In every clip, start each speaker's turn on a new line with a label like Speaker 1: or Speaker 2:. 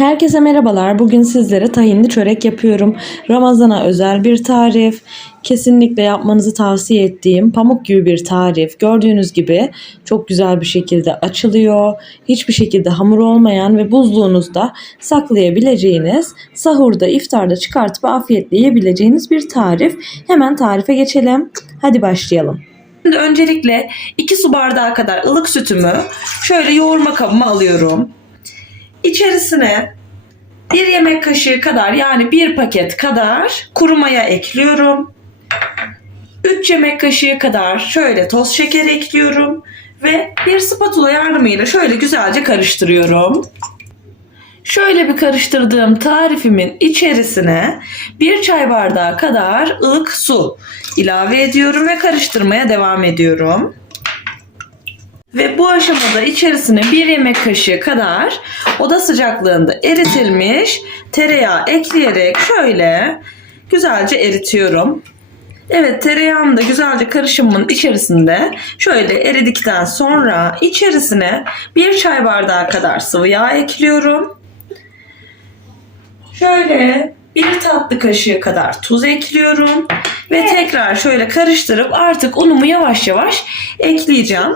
Speaker 1: Herkese merhabalar. Bugün sizlere tahinli çörek yapıyorum. Ramazana özel bir tarif. Kesinlikle yapmanızı tavsiye ettiğim pamuk gibi bir tarif. Gördüğünüz gibi çok güzel bir şekilde açılıyor. Hiçbir şekilde hamur olmayan ve buzluğunuzda saklayabileceğiniz, sahurda, iftarda çıkartıp afiyetle yiyebileceğiniz bir tarif. Hemen tarife geçelim. Hadi başlayalım.
Speaker 2: Şimdi öncelikle 2 su bardağı kadar ılık sütümü şöyle yoğurma kabıma alıyorum. İçerisine bir yemek kaşığı kadar yani bir paket kadar kuru maya ekliyorum. 3 yemek kaşığı kadar şöyle toz şeker ekliyorum ve bir spatula yardımıyla şöyle güzelce karıştırıyorum. Şöyle bir karıştırdığım tarifimin içerisine bir çay bardağı kadar ılık su ilave ediyorum ve karıştırmaya devam ediyorum. Ve bu aşamada içerisine bir yemek kaşığı kadar oda sıcaklığında eritilmiş tereyağı ekleyerek şöyle güzelce eritiyorum. Evet tereyağım da güzelce karışımın içerisinde şöyle eridikten sonra içerisine bir çay bardağı kadar sıvı yağ ekliyorum. Şöyle bir tatlı kaşığı kadar tuz ekliyorum ve tekrar şöyle karıştırıp artık unumu yavaş yavaş ekleyeceğim.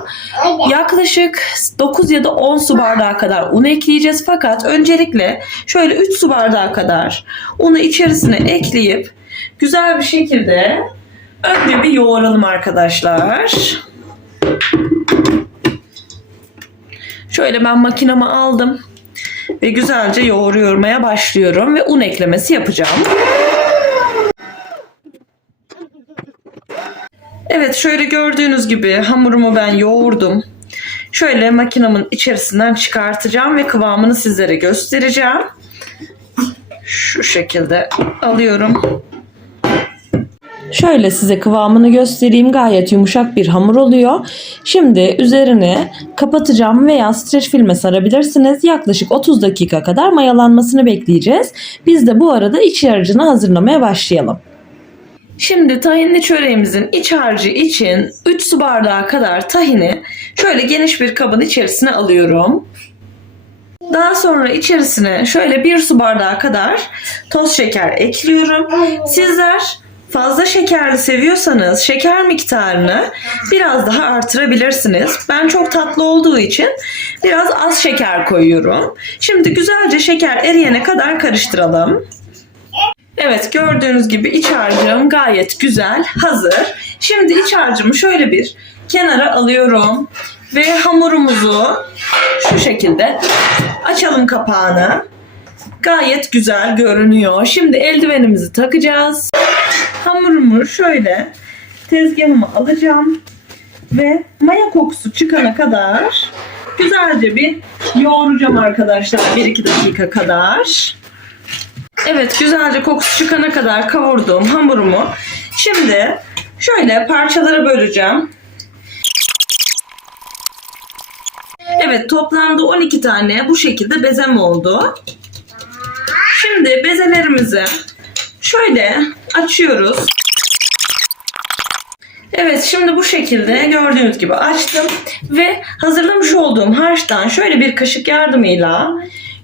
Speaker 2: Yaklaşık 9 ya da 10 su bardağı kadar un ekleyeceğiz fakat öncelikle şöyle 3 su bardağı kadar unu içerisine ekleyip güzel bir şekilde önce bir yoğuralım arkadaşlar. Şöyle ben makinamı aldım ve güzelce yoğurmaya başlıyorum ve un eklemesi yapacağım. Evet şöyle gördüğünüz gibi hamurumu ben yoğurdum. Şöyle makinamın içerisinden çıkartacağım ve kıvamını sizlere göstereceğim. Şu şekilde alıyorum.
Speaker 1: Şöyle size kıvamını göstereyim. Gayet yumuşak bir hamur oluyor. Şimdi üzerine kapatacağım veya streç filme sarabilirsiniz. Yaklaşık 30 dakika kadar mayalanmasını bekleyeceğiz. Biz de bu arada iç harcını hazırlamaya başlayalım.
Speaker 2: Şimdi tahinli çöreğimizin iç harcı için 3 su bardağı kadar tahini şöyle geniş bir kabın içerisine alıyorum. Daha sonra içerisine şöyle bir su bardağı kadar toz şeker ekliyorum. Sizler fazla şekerli seviyorsanız şeker miktarını biraz daha artırabilirsiniz. Ben çok tatlı olduğu için biraz az şeker koyuyorum. Şimdi güzelce şeker eriyene kadar karıştıralım. Evet gördüğünüz gibi iç harcım gayet güzel hazır. Şimdi iç harcımı şöyle bir kenara alıyorum ve hamurumuzu şu şekilde açalım kapağını. Gayet güzel görünüyor. Şimdi eldivenimizi takacağız. Hamurumu şöyle tezgahıma alacağım ve maya kokusu çıkana kadar güzelce bir yoğuracağım arkadaşlar 1-2 dakika kadar. Evet güzelce kokusu çıkana kadar kavurduğum hamurumu şimdi şöyle parçalara böleceğim. Evet toplamda 12 tane bu şekilde bezem oldu. Şimdi bezelerimizi şöyle açıyoruz. Evet şimdi bu şekilde gördüğünüz gibi açtım ve hazırlamış olduğum harçtan şöyle bir kaşık yardımıyla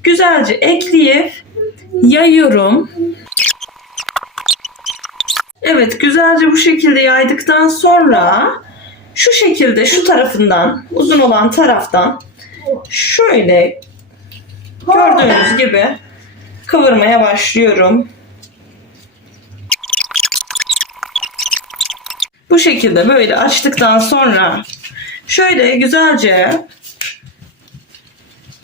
Speaker 2: güzelce ekleyip yayıyorum. Evet güzelce bu şekilde yaydıktan sonra şu şekilde şu tarafından uzun olan taraftan şöyle gördüğünüz gibi kıvırmaya başlıyorum. Bu şekilde böyle açtıktan sonra şöyle güzelce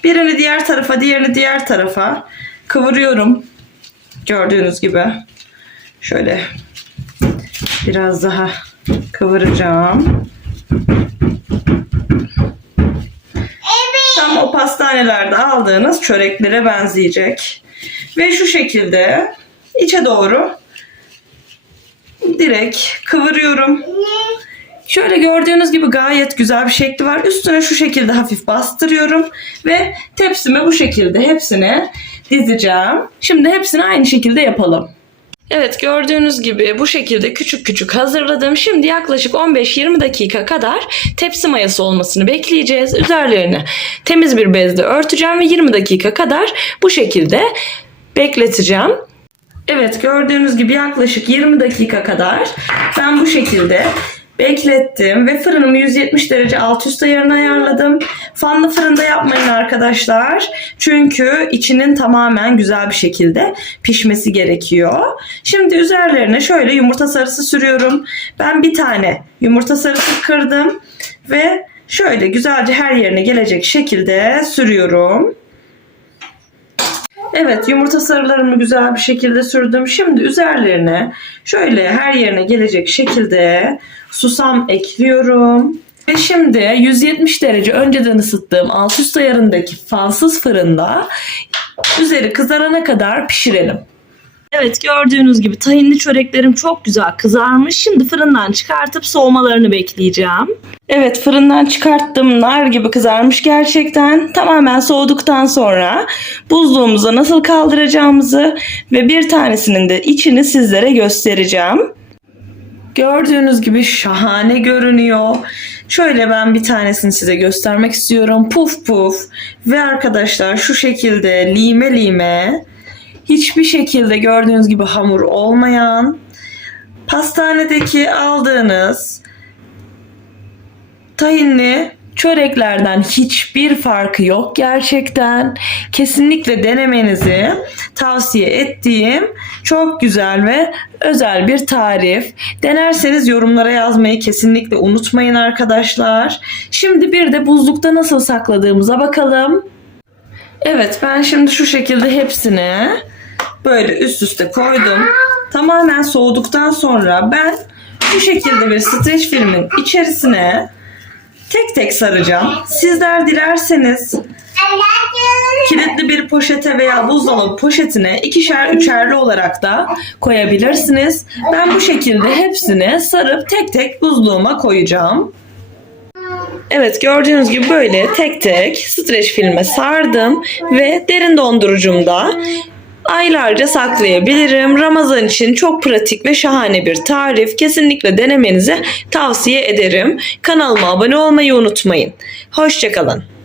Speaker 2: birini diğer tarafa diğerini diğer tarafa kıvırıyorum. Gördüğünüz gibi. Şöyle biraz daha kıvıracağım. Tam o pastanelerde aldığınız çöreklere benzeyecek. Ve şu şekilde içe doğru direkt kıvırıyorum. Şöyle gördüğünüz gibi gayet güzel bir şekli var. Üstüne şu şekilde hafif bastırıyorum ve tepsime bu şekilde hepsini dizeceğim. Şimdi hepsini aynı şekilde yapalım. Evet gördüğünüz gibi bu şekilde küçük küçük hazırladım. Şimdi yaklaşık 15-20 dakika kadar tepsi mayası olmasını bekleyeceğiz. Üzerlerini temiz bir bezle örteceğim ve 20 dakika kadar bu şekilde bekleteceğim. Evet gördüğünüz gibi yaklaşık 20 dakika kadar ben bu şekilde beklettim ve fırınımı 170 derece alt üst ayarına ayarladım. Fanlı fırında yapmayın arkadaşlar. Çünkü içinin tamamen güzel bir şekilde pişmesi gerekiyor. Şimdi üzerlerine şöyle yumurta sarısı sürüyorum. Ben bir tane yumurta sarısı kırdım ve şöyle güzelce her yerine gelecek şekilde sürüyorum. Evet yumurta sarılarımı güzel bir şekilde sürdüm. Şimdi üzerlerine şöyle her yerine gelecek şekilde susam ekliyorum. Ve şimdi 170 derece önceden ısıttığım alt üst ayarındaki fansız fırında üzeri kızarana kadar pişirelim. Evet gördüğünüz gibi tahinli çöreklerim çok güzel kızarmış. Şimdi fırından çıkartıp soğumalarını bekleyeceğim. Evet fırından çıkarttım. Nar gibi kızarmış gerçekten. Tamamen soğuduktan sonra buzluğumuza nasıl kaldıracağımızı ve bir tanesinin de içini sizlere göstereceğim. Gördüğünüz gibi şahane görünüyor. Şöyle ben bir tanesini size göstermek istiyorum. Puf puf ve arkadaşlar şu şekilde lime lime hiçbir şekilde gördüğünüz gibi hamur olmayan pastanedeki aldığınız tahinli çöreklerden hiçbir farkı yok gerçekten. Kesinlikle denemenizi tavsiye ettiğim çok güzel ve özel bir tarif. Denerseniz yorumlara yazmayı kesinlikle unutmayın arkadaşlar. Şimdi bir de buzlukta nasıl sakladığımıza bakalım. Evet ben şimdi şu şekilde hepsini böyle üst üste koydum. Tamamen soğuduktan sonra ben bu şekilde bir streç filmin içerisine tek tek saracağım. Sizler dilerseniz kilitli bir poşete veya buzdolabı poşetine ikişer üçerli olarak da koyabilirsiniz. Ben bu şekilde hepsini sarıp tek tek buzluğuma koyacağım. Evet gördüğünüz gibi böyle tek tek streç filme sardım ve derin dondurucumda aylarca saklayabilirim. Ramazan için çok pratik ve şahane bir tarif. Kesinlikle denemenizi tavsiye ederim. Kanalıma abone olmayı unutmayın. Hoşçakalın.